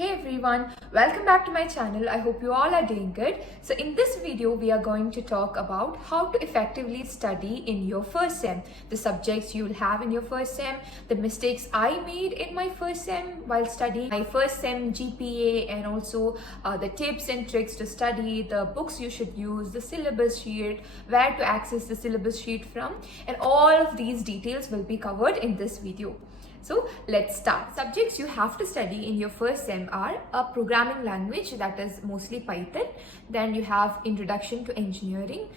Hey everyone, welcome back to my channel. I hope you all are doing good. So in this video, we are going to talk about how to effectively study in your first sem, the subjects you will have in your first sem, the mistakes I made in my first sem while studying, my first sem GPA, and also the tips and tricks to study, the books you should use, the syllabus sheet, where to access the syllabus sheet from, and all of these details will be covered in this video. So let's start. Subjects you have to study in your first sem are a programming language, that is mostly Python. Then you have Introduction to Engineering,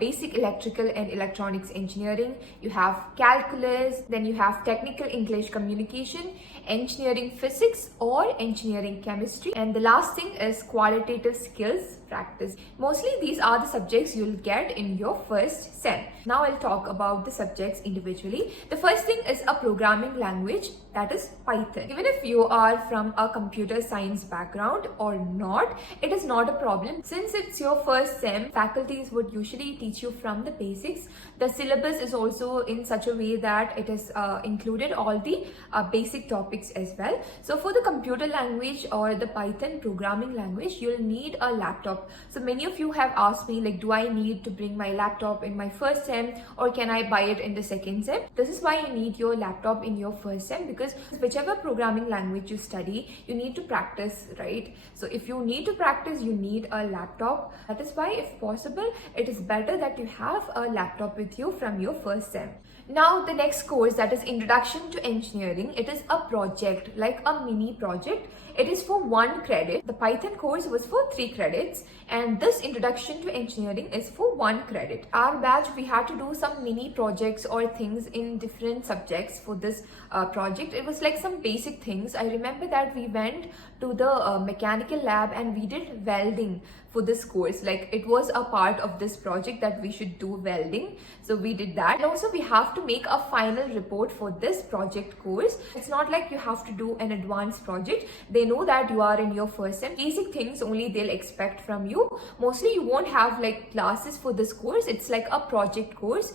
basic electrical and electronics engineering. You have calculus, then you have technical English communication, engineering physics or engineering chemistry, and the last thing is qualitative skills practice. Mostly these are the subjects you'll get in your first sem. Now I'll talk about the subjects individually. The first thing is a programming language, that is Python. Even if you are from a computer science background or not, it is not a problem. Since it's your first sem, faculties would usually teach you from the basics. The syllabus is also in such a way that it is included all the basic topics as well. So for the computer language or the Python programming language, you'll need a laptop. So many of you have asked me, like, do I need to bring my laptop in my first sem or can I buy it in the second sem? This is why you need your laptop in your first sem, because whichever programming language you study, you need to practice, right? So if you need to practice, you need a laptop. That is why, if possible, it is better that you have a laptop with you from your first sem. Now the next course, that is Introduction to Engineering, it is a project, like a mini project. It is for 1 credit. The Python course was for 3 credits and this Introduction to Engineering is for 1 credit. Our batch, we had to do some mini projects or things in different subjects for this project. It was like some basic things. I remember that we went to the mechanical lab and we did welding for this course. Like, it was a part of this project that we should do welding, so we did that. And also we have to make a final report for this project course. It's not like you have to do an advanced project. They know that you are in your first sem. Basic things only they'll expect from you. Mostly you won't have like classes for this course. It's like a project course.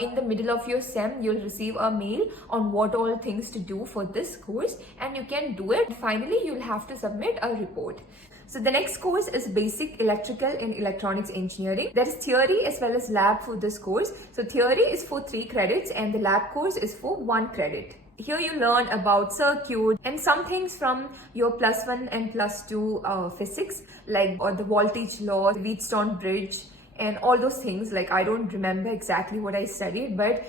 In the middle of your sem, you'll receive a mail on what all things to do for this course and you can do it. Finally, you'll have to submit a report. So the next course is Basic Electrical and Electronics Engineering. There is theory as well as lab for this course. So theory is for 3 credits and the lab course is for 1 credit. Here you learn about circuit and some things from your +1 and +2 physics, like the voltage law, Wheatstone bridge, and all those things. Like, I don't remember exactly what I studied, but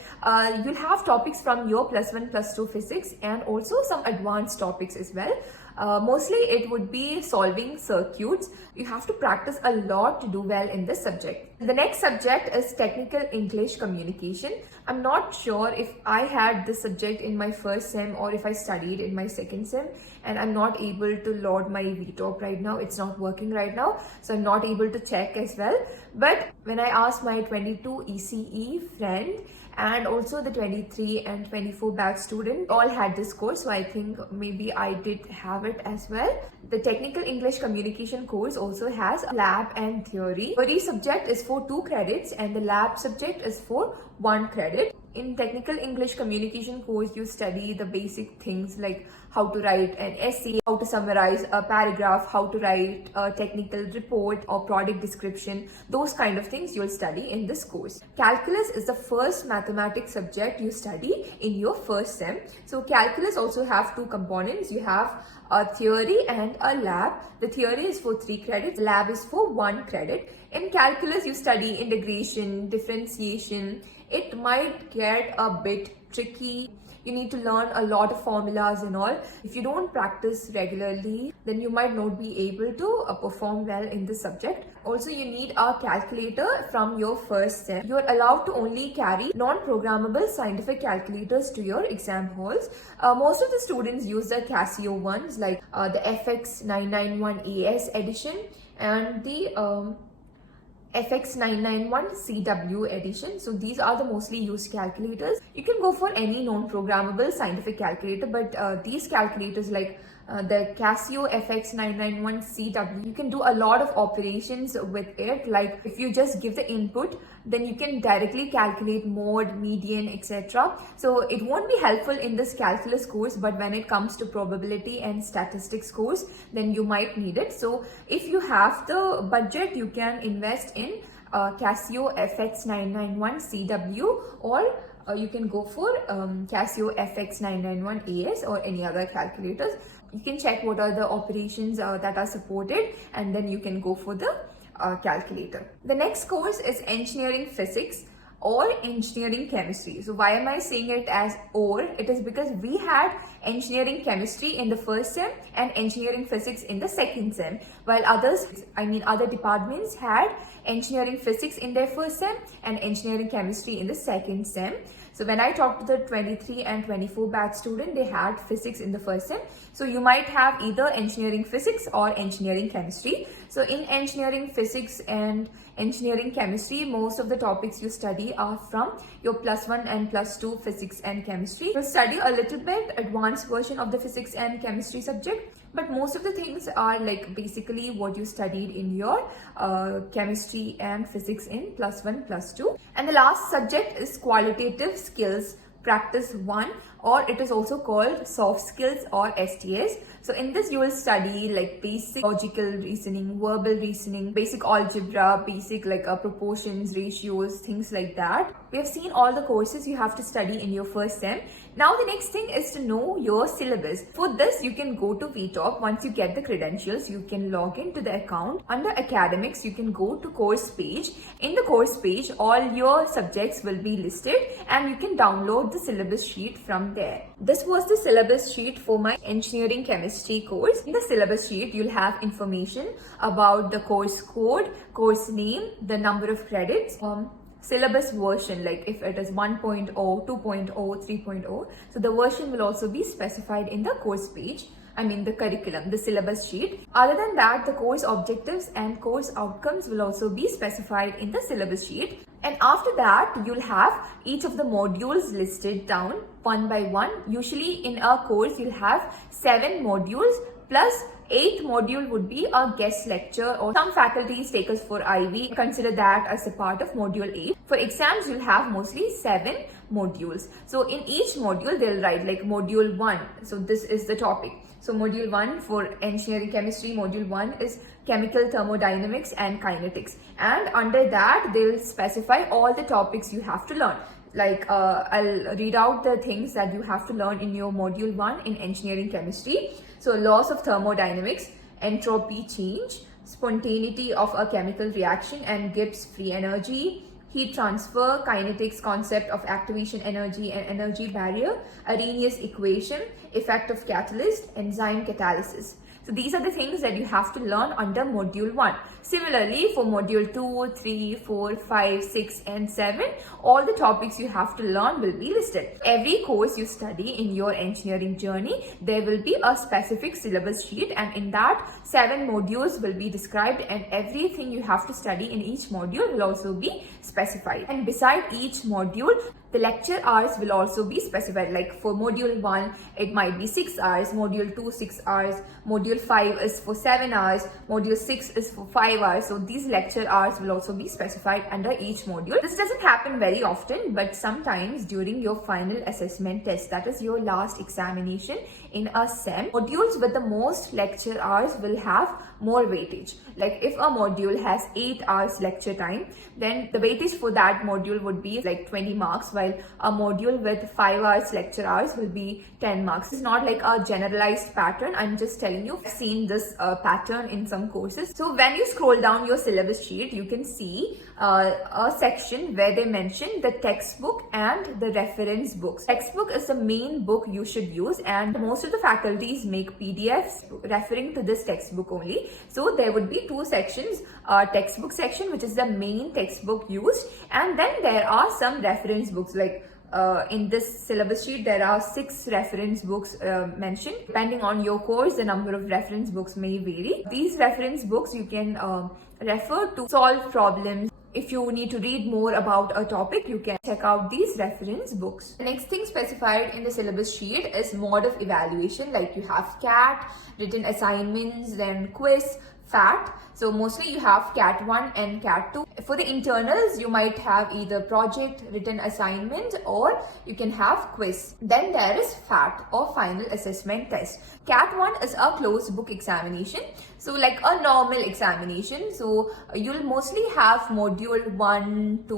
you'll have topics from your +1, +2 physics and also some advanced topics as well. Mostly it would be solving circuits. You have to practice a lot to do well in this subject. The next subject is Technical English Communication. I'm not sure if I had this subject in my first sem or if I studied in my second sem, and I'm not able to load my VTop right now. It's not working right now, so I'm not able to check as well. But when I asked my 22 ECE friend and also the 23 and 24 batch student, all had this course, so I think maybe I did have it as well. The Technical English Communication course also has lab and theory. Theory subject is for 2 credits and the lab subject is for 1 credit. In Technical English Communication course, you study the basic things like how to write an essay, how to summarize a paragraph, how to write a technical report or product description. Those kind of things you'll study in this course. Calculus is the first mathematics subject you study in your first sem. So calculus also have 2 components. You have a theory and a lab. The theory is for 3 credits, the lab is for 1 credit. In calculus, you study integration, differentiation. It might get a bit tricky. You need to learn a lot of formulas and all. If you don't practice regularly, then you might not be able to perform well in this subject. Also, you need a calculator from your first sem. You're allowed to only carry non-programmable scientific calculators to your exam halls. Most of the students use the Casio ones, like the FX991AS edition and the FX991CW edition. So these are the mostly used calculators. You can go for any non-programmable scientific calculator, but these calculators like the Casio FX991CW. You can do a lot of operations with it. Like if you just give the input, then you can directly calculate mode, median, etc. So it won't be helpful in this calculus course, but when it comes to probability and statistics course, then you might need it. So if you have the budget, you can invest in Casio FX991CW, or you can go for Casio FX991AS or any other calculators. You can check what are the operations that are supported, and then you can go for the calculator. The next course is engineering physics or engineering chemistry. So why am I saying it as or? It is because we had engineering chemistry in the first sem and engineering physics in the second sem, while other departments had engineering physics in their first sem and engineering chemistry in the second sem. So when I talked to the 23 and 24 batch student, they had physics in the first sem. So you might have either engineering physics or engineering chemistry. So in engineering physics and engineering chemistry, most of the topics you study are from your +1 and +2 physics and chemistry. You'll study a little bit advanced version of the physics and chemistry subject, but most of the things are like basically what you studied in your chemistry and physics in +1, +2. And the last subject is qualitative skills practice 1, or it is also called soft skills or STS. So in this you will study like basic logical reasoning, verbal reasoning, basic algebra, basic like proportions, ratios, things like that. We have seen all the courses you have to study in your first sem. Now the next thing is to know your syllabus. For this you can go to VTop. Once you get the credentials, you can log into the account. Under academics, you can go to course page. In the course page, all your subjects will be listed and you can download the syllabus sheet from there. This was the syllabus sheet for my engineering chemistry course. In the syllabus sheet, you'll have information about the course code, course name, the number of credits, syllabus version, like if it is 1.0, 2.0, 3.0. So the version will also be specified in the course page. The curriculum, the syllabus sheet. Other than that, the course objectives and course outcomes will also be specified in the syllabus sheet. And after that, you'll have each of the modules listed down one by one. Usually in a course, you'll have 7 modules plus 8th module would be a guest lecture, or some faculties take us for IV. Consider that as a part of module 8. For exams, you'll have mostly 7 modules. So in each module, they'll write like module 1. So this is the topic. So module 1 for engineering chemistry, module 1 is chemical thermodynamics and kinetics. And under that, they'll specify all the topics you have to learn. Like I'll read out the things that you have to learn in your module 1 in engineering chemistry. So laws of thermodynamics, entropy change, spontaneity of a chemical reaction and Gibbs free energy, heat transfer, kinetics, concept of activation energy and energy barrier, Arrhenius equation, effect of catalyst, enzyme catalysis. So these are the things that you have to learn under module 1. Similarly, for module 2, 3, 4, 5, 6 and 7, all the topics you have to learn will be listed. Every course you study in your engineering journey, there will be a specific syllabus sheet, and in that 7 modules will be described, and everything you have to study in each module will also be specified. And beside each module, the lecture hours will also be specified. Like for module 1, it might be 6 hours, module 2, 6 hours, module 5 is for 7 hours, module 6 is for 5 hours. So these lecture hours will also be specified under each module. This doesn't happen very often, but sometimes during your final assessment test, that is your last examination in a sem, modules with the most lecture hours will have more weightage. Like if a module has 8 hours lecture time, then the weightage for that module would be like 20 marks, while a module with 5 hours lecture hours will be 10 marks. It's not like a generalized pattern. I'm just telling you, I've seen this pattern in some courses. So when you scroll down your syllabus sheet, you can see a section where they mention the textbook and the reference books. Textbook is the main book you should use, and most of the faculties make PDFs referring to this textbook only. So there would be 2 sections, textbook section, which is the main textbook used, and then there are some reference books. Like in this syllabus sheet, there are 6 reference books mentioned. Depending on your course, the number of reference books may vary. These reference books you can refer to solve problems. if you need to read more about a topic, you can check out these reference books. The next thing specified in the syllabus sheet is mode of evaluation, like you have CAT, written assignments, then quiz, FAT. So mostly you have CAT 1 and CAT 2. For the internals, you might have either project, written assignment, or you can have quiz. Then there is FAT, or final assessment test. CAT 1 is a closed book examination, so like a normal examination. So you'll mostly have module 1, 2,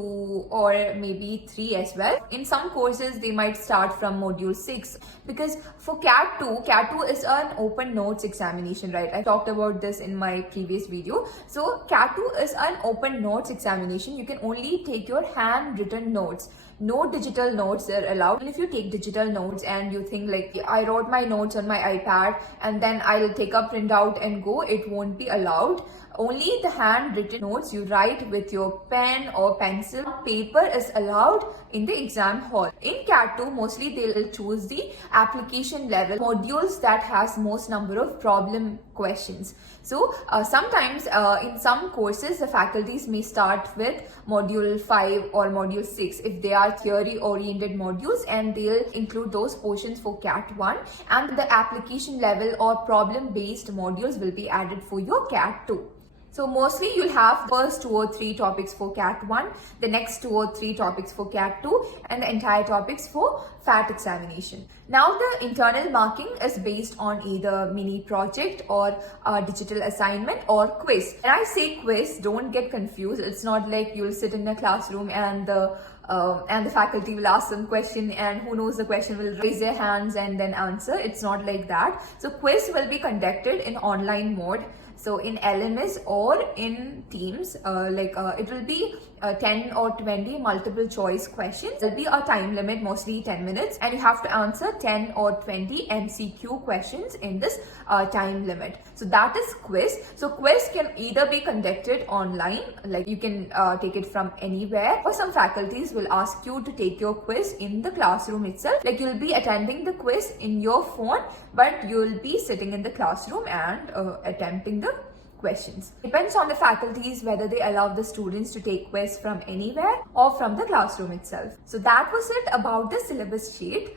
or maybe 3 as well. In some courses, they might start from module 6, because for CAT 2 is an open notes examination, right? I talked about this in my previous video. So CAT 2 is an open notes examination. You can only take your handwritten notes. No digital notes are allowed. And if you take digital notes and you think like, I wrote my notes on my iPad and then I'll take a printout and go, it won't be allowed. Only the handwritten notes you write with your pen or pencil. Paper is allowed in the exam hall. In CAT 2, mostly they'll choose the application level modules that has most number of problem questions. So sometimes in some courses, the faculties may start with module 5 or module 6 if they are theory oriented modules, and they'll include those portions for CAT 1, and the application level or problem based modules will be added for your CAT 2. So mostly you'll have first 2 or 3 topics for CAT 1, the next 2 or 3 topics for CAT 2, and the entire topics for FAT examination. Now the internal marking is based on either mini project or digital assignment or quiz. When I say quiz, don't get confused. It's not like you'll sit in a classroom and the faculty will ask some question, and who knows, the question will raise their hands and then answer. It's not like that. So quiz will be conducted in online mode. So in LMS or in Teams, it will be 10 or 20 multiple choice questions. There'll be a time limit, mostly 10 minutes, and you have to answer 10 or 20 MCQ questions in this time limit. So that is quiz. So quiz can either be conducted online, like you can take it from anywhere, or some faculties will ask you to take your quiz in the classroom itself. Like you'll be attending the quiz in your phone, but you'll be sitting in the classroom and attempting the questions. Depends on the faculties whether they allow the students to take quiz from anywhere or from the classroom itself. So that was it about the syllabus sheet.